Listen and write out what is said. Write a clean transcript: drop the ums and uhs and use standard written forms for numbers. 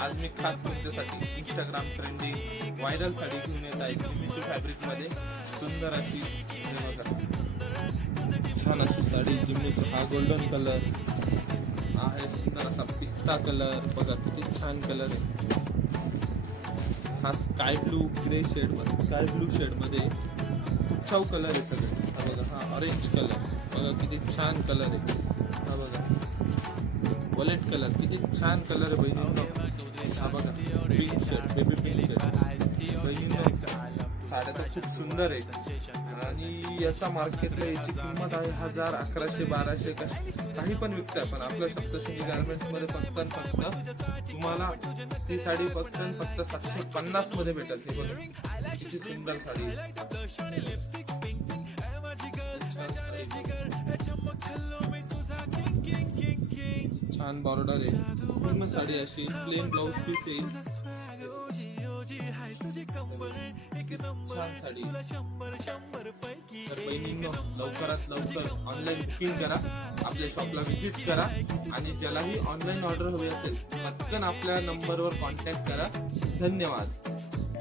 आज मी खास तुमच्यासाठी इंस्टाग्राम ट्रेंडिंग व्हायरल साडी घेऊन येत आहे जिमीचू फॅब्रिक मध्ये. सुंदर अशी छान अशी साडी जिमीचू. हा गोल्डन कलर आहे, सुंदर असा पिस्ता कलर बघा किती छान कलर आहे. हा स्काय ब्लू ग्रे शेड मध्ये, स्काय ब्लू शेड मध्ये छाव कलर आहे सगळे. हा बघा, हा ऑरेंज कलर बघा किती छान कलर आहे. हा बघा वॉलेट कलर किती छान कलर आहे बहिणींनो. हा बघा pink shade, baby pink shade बहिणींनो. साड्या तर खूप सुंदर आहे आणि याचा मार्केटला याची किंमत आहे 1000, 1100, 1200 काही पण विकताय. पण आपल्या सप्तशृंगी गार्मेंट्स मध्ये फक्त तुम्हाला ती साडी फक्त 750 मध्ये भेटेल. हे बघा किती सुंदर साडी. छान बॉर्डर आहे, पूर्ण साडी अशी प्लेन ब्लाउज पीस येईल. छान साडी. तर बहिणींनो लवकरात लवकर ऑनलाईन बुकिंग करा, आपल्या शॉपला व्हिजिट करा आणि ज्यालाही ऑनलाईन ऑर्डर हवी असेल पटकन आपल्या नंबरवर कॉन्टॅक्ट करा. धन्यवाद.